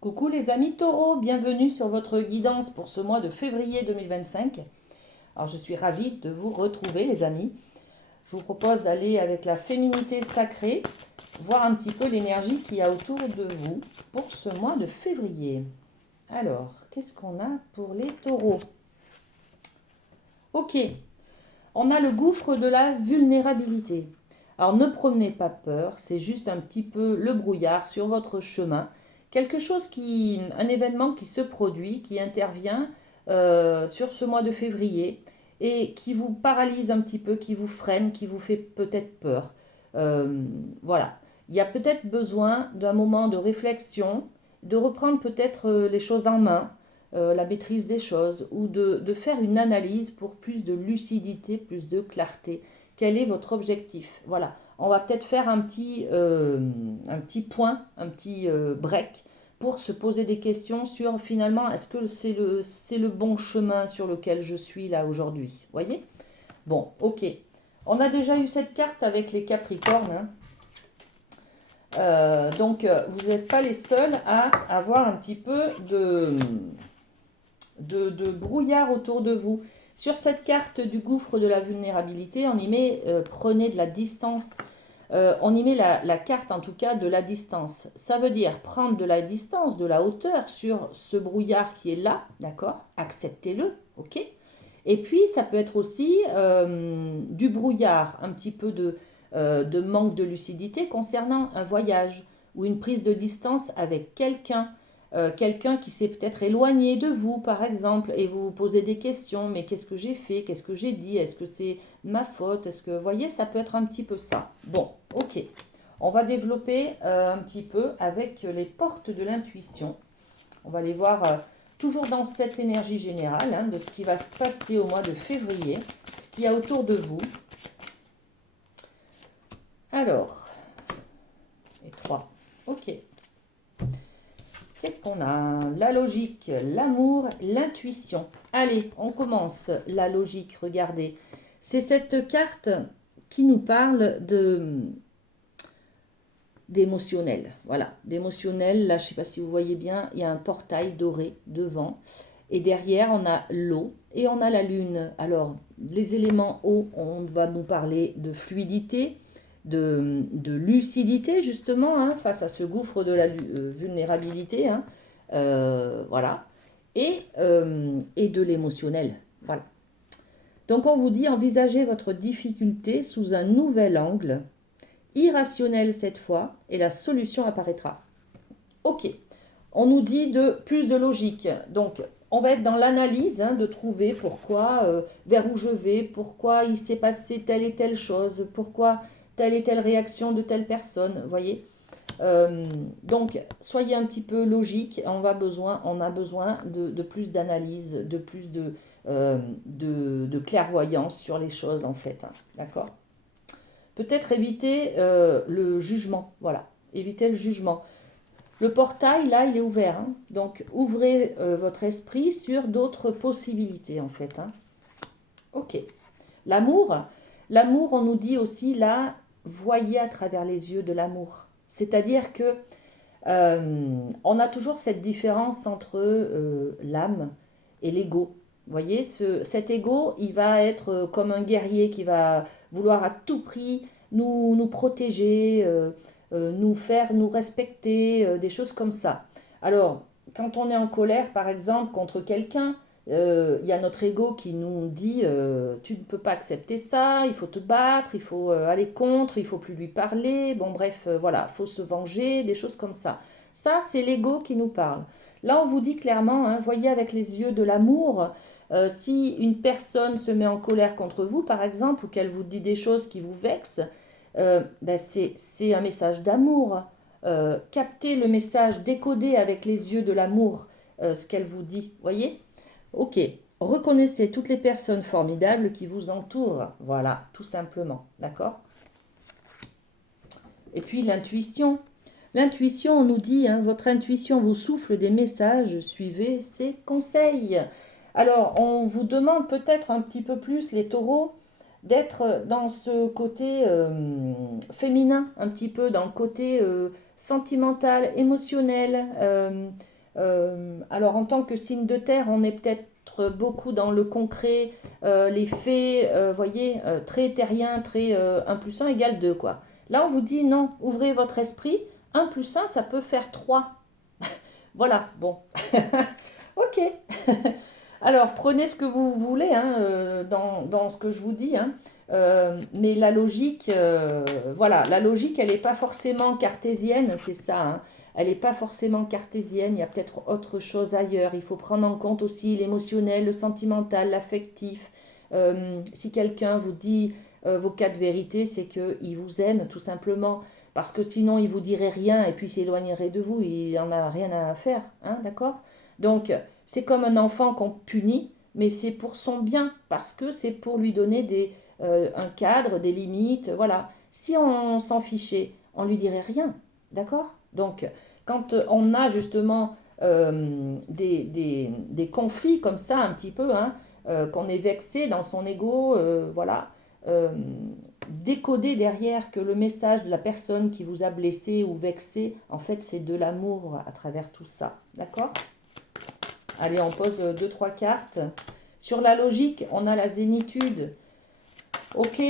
Coucou les amis taureaux, bienvenue sur votre guidance pour ce mois de février 2025. Alors je suis ravie de vous retrouver les amis. Je vous propose d'aller avec la féminité sacrée, voir un petit peu l'énergie qu'il y a autour de vous pour ce mois de février. Alors, qu'est-ce qu'on a pour les taureaux? Ok, on a le gouffre de la vulnérabilité. Alors ne prenez pas peur, c'est juste un petit peu le brouillard sur votre chemin. Un événement qui se produit, qui intervient sur ce mois de février et qui vous paralyse un petit peu, qui vous freine, qui vous fait peut-être peur. Voilà, il y a peut-être besoin d'un moment de réflexion, de reprendre peut-être les choses en main, la maîtrise des choses, ou de faire une analyse pour plus de lucidité, plus de clarté. Quel est votre objectif? Voilà, on va peut-être faire un petit point, un petit break pour se poser des questions sur finalement, est-ce que c'est le bon chemin sur lequel je suis là aujourd'hui? Voyez? Bon, ok. On a déjà eu cette carte avec les Capricornes, hein. Vous n'êtes pas les seuls à avoir un petit peu de brouillard autour de vous. Sur cette carte du gouffre de la vulnérabilité, on y met prenez de la distance. On y met la carte en tout cas de la distance. Ça veut dire prendre de la distance, de la hauteur sur ce brouillard qui est là, d'accord? Acceptez-le, ok? Et puis ça peut être aussi du brouillard, un petit peu de manque de lucidité concernant un voyage ou une prise de distance avec quelqu'un. Quelqu'un qui s'est peut-être éloigné de vous, par exemple, et vous vous posez des questions, mais qu'est-ce que j'ai fait, qu'est-ce que j'ai dit, est-ce que c'est ma faute, est-ce que, vous voyez, ça peut être un petit peu ça. Bon, ok, on va développer un petit peu avec les portes de l'intuition. On va les voir toujours dans cette énergie générale hein, de ce qui va se passer au mois de février, ce qu'il y a autour de vous. Alors, les trois, ok. Qu'est-ce qu'on a? La logique, l'amour, l'intuition. Allez, on commence. La logique, regardez. C'est cette carte qui nous parle d'émotionnel. Voilà, d'émotionnel. Là, je ne sais pas si vous voyez bien, il y a un portail doré devant. Et derrière, on a l'eau et on a la lune. Alors, les éléments eau, on va nous parler de fluidité, de lucidité, justement, hein, face à ce gouffre de la vulnérabilité. Hein. Voilà. Et de l'émotionnel. Voilà. Donc, on vous dit envisagez votre difficulté sous un nouvel angle, irrationnel cette fois, et la solution apparaîtra. Ok. On nous dit plus de logique. Donc, on va être dans l'analyse hein, de trouver pourquoi, vers où je vais, pourquoi il s'est passé telle et telle chose, pourquoi telle et telle réaction de telle personne, vous voyez. Donc, soyez un petit peu logique. On a besoin de plus d'analyse, de plus de clairvoyance sur les choses, en fait. Hein, d'accord? Peut-être éviter le jugement. Voilà, éviter le jugement. Le portail, là, il est ouvert. Hein. Donc, ouvrez votre esprit sur d'autres possibilités, en fait. Hein. Ok. L'amour. L'amour, on nous dit aussi, là, voyez à travers les yeux de l'amour. C'est-à-dire que on a toujours cette différence entre l'âme et l'ego. Vous voyez, cet ego, il va être comme un guerrier qui va vouloir à tout prix nous protéger, nous faire nous respecter, des choses comme ça. Alors, quand on est en colère, par exemple, contre quelqu'un, il y a notre ego qui nous dit tu ne peux pas accepter ça, il faut te battre, il faut aller contre, il faut plus lui parler. Bon, bref, voilà, il faut se venger, des choses comme ça. Ça, c'est l'ego qui nous parle. Là, on vous dit clairement, hein, voyez avec les yeux de l'amour, si une personne se met en colère contre vous, par exemple, ou qu'elle vous dit des choses qui vous vexent, c'est un message d'amour. Captez le message, décodez avec les yeux de l'amour ce qu'elle vous dit, voyez. Ok, reconnaissez toutes les personnes formidables qui vous entourent. Voilà, tout simplement. D'accord? Et puis l'intuition. L'intuition, on nous dit, hein, votre intuition vous souffle des messages, suivez ses conseils. Alors, on vous demande peut-être un petit peu plus, les taureaux, d'être dans ce côté féminin, un petit peu dans le côté sentimental, émotionnel. Alors en tant que signe de terre, on est peut-être beaucoup dans le concret, les faits, voyez, très terrien, très 1 plus 1 égale 2, quoi. Là, on vous dit non, ouvrez votre esprit, 1 plus 1, ça peut faire 3. Voilà, bon. Ok. Alors, prenez ce que vous voulez hein, dans ce que je vous dis. Hein. Mais la logique, voilà, la logique, elle n'est pas forcément cartésienne, c'est ça. Hein. Elle n'est pas forcément cartésienne, il y a peut-être autre chose ailleurs. Il faut prendre en compte aussi l'émotionnel, le sentimental, l'affectif. Si quelqu'un vous dit vos 4 vérités, c'est qu'il vous aime tout simplement. Parce que sinon, il vous dirait rien et puis s'éloignerait de vous. Il n'en a rien à faire, hein, d'accord? Donc, c'est comme un enfant qu'on punit, mais c'est pour son bien, parce que c'est pour lui donner un cadre, des limites, voilà. Si on s'en fichait, on lui dirait rien, d'accord? Donc, quand on a justement des conflits comme ça, un petit peu, hein, qu'on est vexé dans son ego, voilà, euh, décoder derrière que le message de la personne qui vous a blessé ou vexé, en fait, c'est de l'amour à travers tout ça, d'accord? Allez, on pose 2-3 cartes. Sur la logique, on a la zénitude. Ok.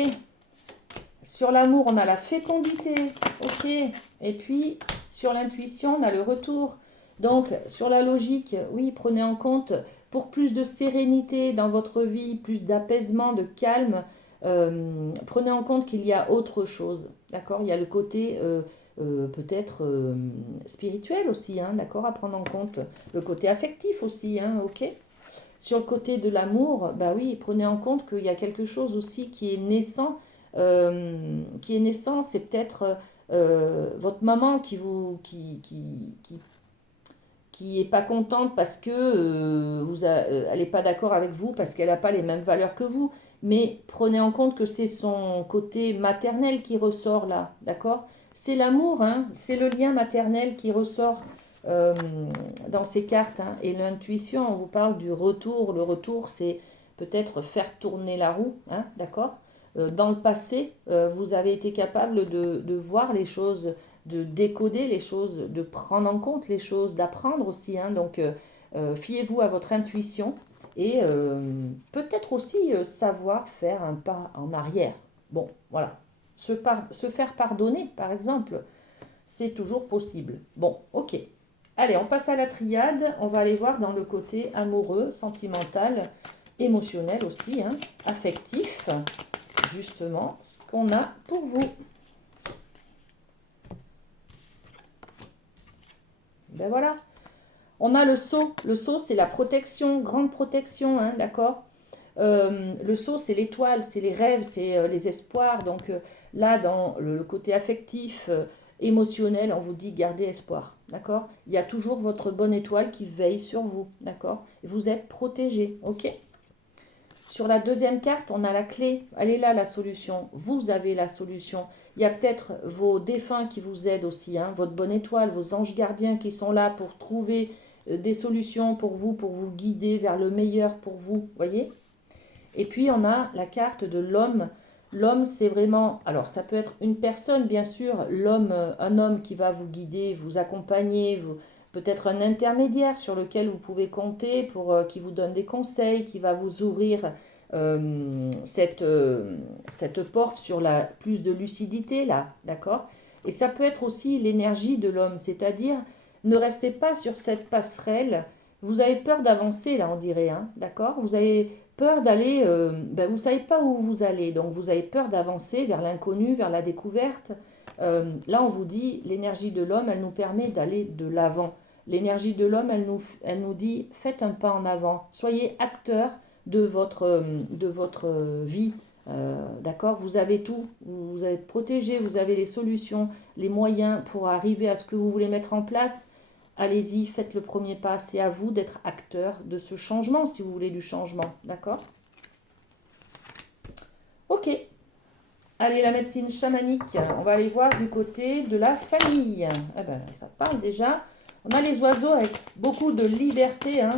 Sur l'amour, on a la fécondité. Ok. Et puis, sur l'intuition, on a le retour. Donc, sur la logique, oui, prenez en compte, pour plus de sérénité dans votre vie, plus d'apaisement, de calme, prenez en compte qu'il y a autre chose. D'accord? Il y a le côté peut-être spirituel aussi, hein, d'accord, à prendre en compte. Le côté affectif aussi, hein, ok. Sur le côté de l'amour, bah oui, prenez en compte qu'il y a quelque chose aussi qui est naissant. C'est peut-être votre maman qui est pas contente parce que elle n'est pas d'accord avec vous, parce qu'elle n'a pas les mêmes valeurs que vous. Mais prenez en compte que c'est son côté maternel qui ressort là, d'accord? C'est l'amour, hein, c'est le lien maternel qui ressort euh, dans ces cartes. Hein. Et l'intuition, on vous parle du retour. Le retour, c'est peut-être faire tourner la roue, hein, d'accord? Dans le passé, vous avez été capable de voir les choses, de décoder les choses, de prendre en compte les choses, d'apprendre aussi. Hein. Donc, fiez-vous à votre intuition et peut-être aussi savoir faire un pas en arrière. Bon, voilà. Se faire pardonner, par exemple, c'est toujours possible. Bon, ok. Allez, on passe à la triade. On va aller voir dans le côté amoureux, sentimental, émotionnel aussi, hein, affectif, justement, ce qu'on a pour vous. Ben voilà. On a le sceau. Le sceau, c'est la protection, grande protection, hein, d'accord? Le sceau, c'est l'étoile, c'est les rêves, c'est les espoirs. Donc là, dans le côté affectif, émotionnel, on vous dit gardez espoir, d'accord? Il y a toujours votre bonne étoile qui veille sur vous, d'accord? Vous êtes protégé, ok? Sur la deuxième carte, on a la clé. Elle est là, la solution. Vous avez la solution. Il y a peut-être vos défunts qui vous aident aussi, hein, votre bonne étoile, vos anges gardiens qui sont là pour trouver des solutions pour vous guider vers le meilleur pour vous, voyez? Et puis, on a la carte de l'homme. L'homme, c'est vraiment... Alors, ça peut être une personne, bien sûr. L'homme, un homme qui va vous guider, vous accompagner, peut-être un intermédiaire sur lequel vous pouvez compter pour qui vous donne des conseils, qui va vous ouvrir cette porte sur la plus de lucidité, là, d'accord? Et ça peut être aussi l'énergie de l'homme, c'est-à-dire ne restez pas sur cette passerelle. Vous avez peur d'avancer, là, on dirait, hein, d'accord? Vous avez peur d'aller, vous ne savez pas où vous allez, donc vous avez peur d'avancer vers l'inconnu, vers la découverte. Là, on vous dit, l'énergie de l'homme, elle nous permet d'aller de l'avant. L'énergie de l'homme, elle nous dit, faites un pas en avant, soyez acteur de votre vie. D'accord? Vous avez tout, vous êtes protégé, vous avez les solutions, les moyens pour arriver à ce que vous voulez mettre en place. Allez-y, faites le premier pas. C'est à vous d'être acteur de ce changement, si vous voulez du changement. D'accord? Ok. Allez, la médecine chamanique. On va aller voir du côté de la famille. Eh ben, ça parle déjà. On a les oiseaux avec beaucoup de liberté. Hein.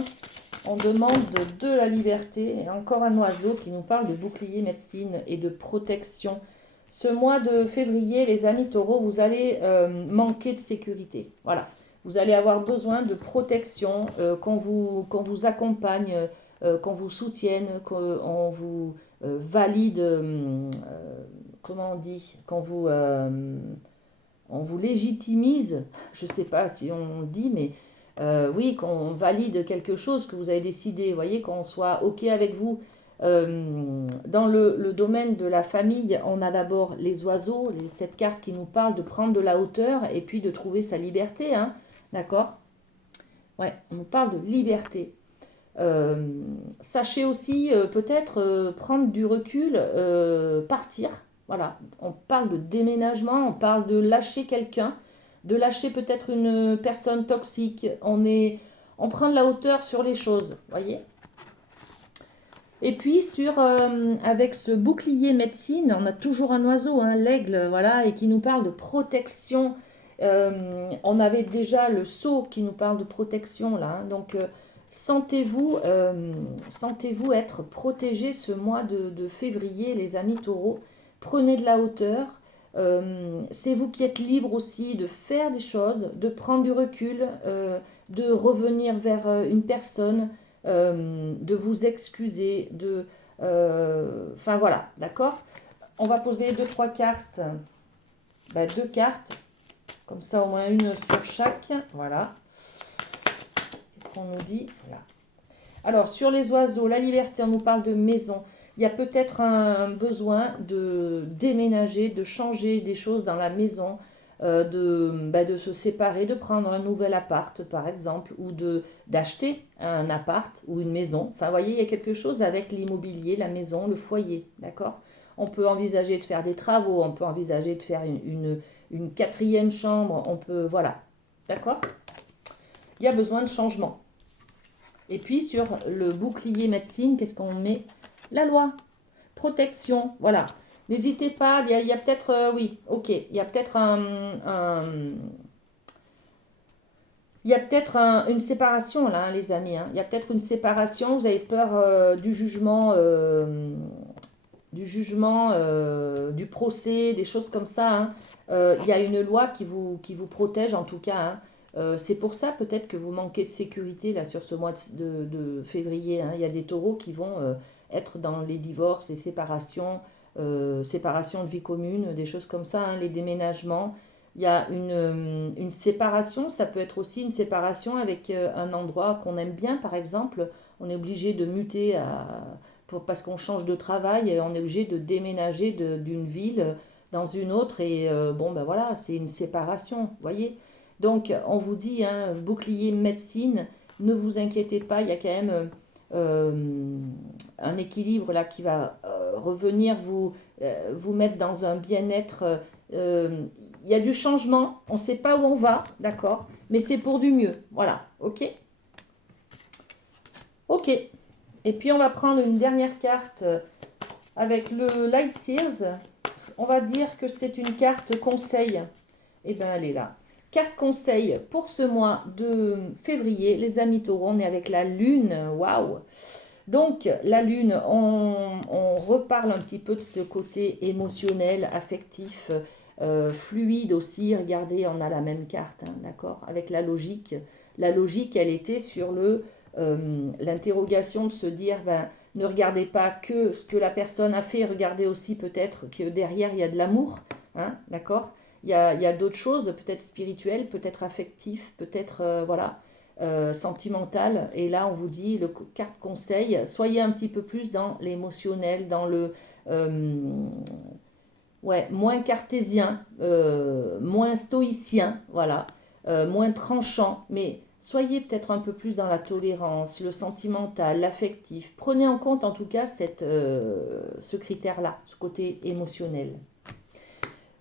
On demande de la liberté. Et encore un oiseau qui nous parle de bouclier médecine et de protection. Ce mois de février, les amis taureaux, vous allez manquer de sécurité. Voilà. Vous allez avoir besoin de protection, qu'on vous accompagne, qu'on vous soutienne, qu'on vous valide, comment on dit, on vous légitimise, je ne sais pas si on dit, mais oui, qu'on valide quelque chose que vous avez décidé, vous voyez, qu'on soit OK avec vous. Dans le domaine de la famille, on a d'abord les oiseaux, cette carte qui nous parle de prendre de la hauteur et puis de trouver sa liberté, hein, d'accord? Ouais, on nous parle de liberté. Sachez aussi peut-être prendre du recul, partir. Voilà, on parle de déménagement, on parle de lâcher quelqu'un, de lâcher peut-être une personne toxique. On prend de la hauteur sur les choses, voyez. Et puis avec ce bouclier médecine, on a toujours un oiseau, hein, l'aigle, voilà, et qui nous parle de protection. On avait déjà le sceau qui nous parle de protection là, hein, donc sentez-vous être protégé ce mois de février, les amis taureaux. Prenez de la hauteur. C'est vous qui êtes libre aussi de faire des choses, de prendre du recul, de revenir vers une personne, de vous excuser, enfin voilà, d'accord? On va poser deux, trois cartes, deux cartes, comme ça au moins une sur chaque, voilà. Qu'est-ce qu'on nous dit? Voilà. Alors, sur les oiseaux, la liberté, on nous parle de maison. Il y a peut-être un besoin de déménager, de changer des choses dans la maison, de se séparer, de prendre un nouvel appart, par exemple, ou d'acheter un appart ou une maison. Enfin, vous voyez, il y a quelque chose avec l'immobilier, la maison, le foyer, d'accord? On peut envisager de faire des travaux, on peut envisager de faire une quatrième chambre, on peut, voilà, d'accord? Il y a besoin de changement. Et puis sur le bouclier médecine, qu'est-ce qu'on met? La loi, protection, voilà. N'hésitez pas, il y a peut-être, oui, ok, il y a peut-être il y a peut-être une séparation là, hein, les amis, hein. Il y a peut-être une séparation, vous avez peur du jugement, du procès, des choses comme ça, hein. Il y a une loi qui vous protège en tout cas, hein. C'est pour ça peut-être que vous manquez de sécurité là sur ce mois de février, hein. Il y a des taureaux qui vont être dans les divorces, les séparations, séparation de vie commune, des choses comme ça, hein, les déménagements. Il y a une séparation, ça peut être aussi une séparation avec un endroit qu'on aime bien, par exemple. On est obligé de muter parce qu'on change de travail, et on est obligé de déménager d'une ville dans une autre. Et bon, ben voilà, c'est une séparation, vous voyez. Donc, on vous dit, hein, bouclier médecine, ne vous inquiétez pas, il y a quand même un équilibre là qui va revenir vous mettre dans un bien-être. Il y a du changement, on ne sait pas où on va, d'accord, mais c'est pour du mieux. Voilà, ok? Ok. Et puis on va prendre une dernière carte avec le Light Sears. On va dire que c'est une carte conseil. Eh bien, elle est là. Carte conseil pour ce mois de février, les amis taureaux, on est avec la lune. Waouh! Donc, la lune, on reparle un petit peu de ce côté émotionnel, affectif, fluide aussi. Regardez, on a la même carte, hein, d'accord? Avec la logique. La logique, elle était sur l'interrogation de se dire, ben, ne regardez pas que ce que la personne a fait, regardez aussi peut-être que derrière, il y a de l'amour, hein, d'accord? Il y a d'autres choses, peut-être spirituelles, peut-être affectives, peut-être, voilà, sentimentales. Et là, on vous dit, le carte conseil, soyez un petit peu plus dans l'émotionnel, dans ouais, moins cartésien, moins stoïcien, voilà, moins tranchant, mais soyez peut-être un peu plus dans la tolérance, le sentimental, l'affectif. Prenez en compte en tout cas ce critère-là, ce côté émotionnel.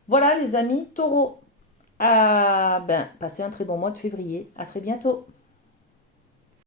Voilà les amis, taureau. Ah, ben, passez un très bon mois de février. À très bientôt.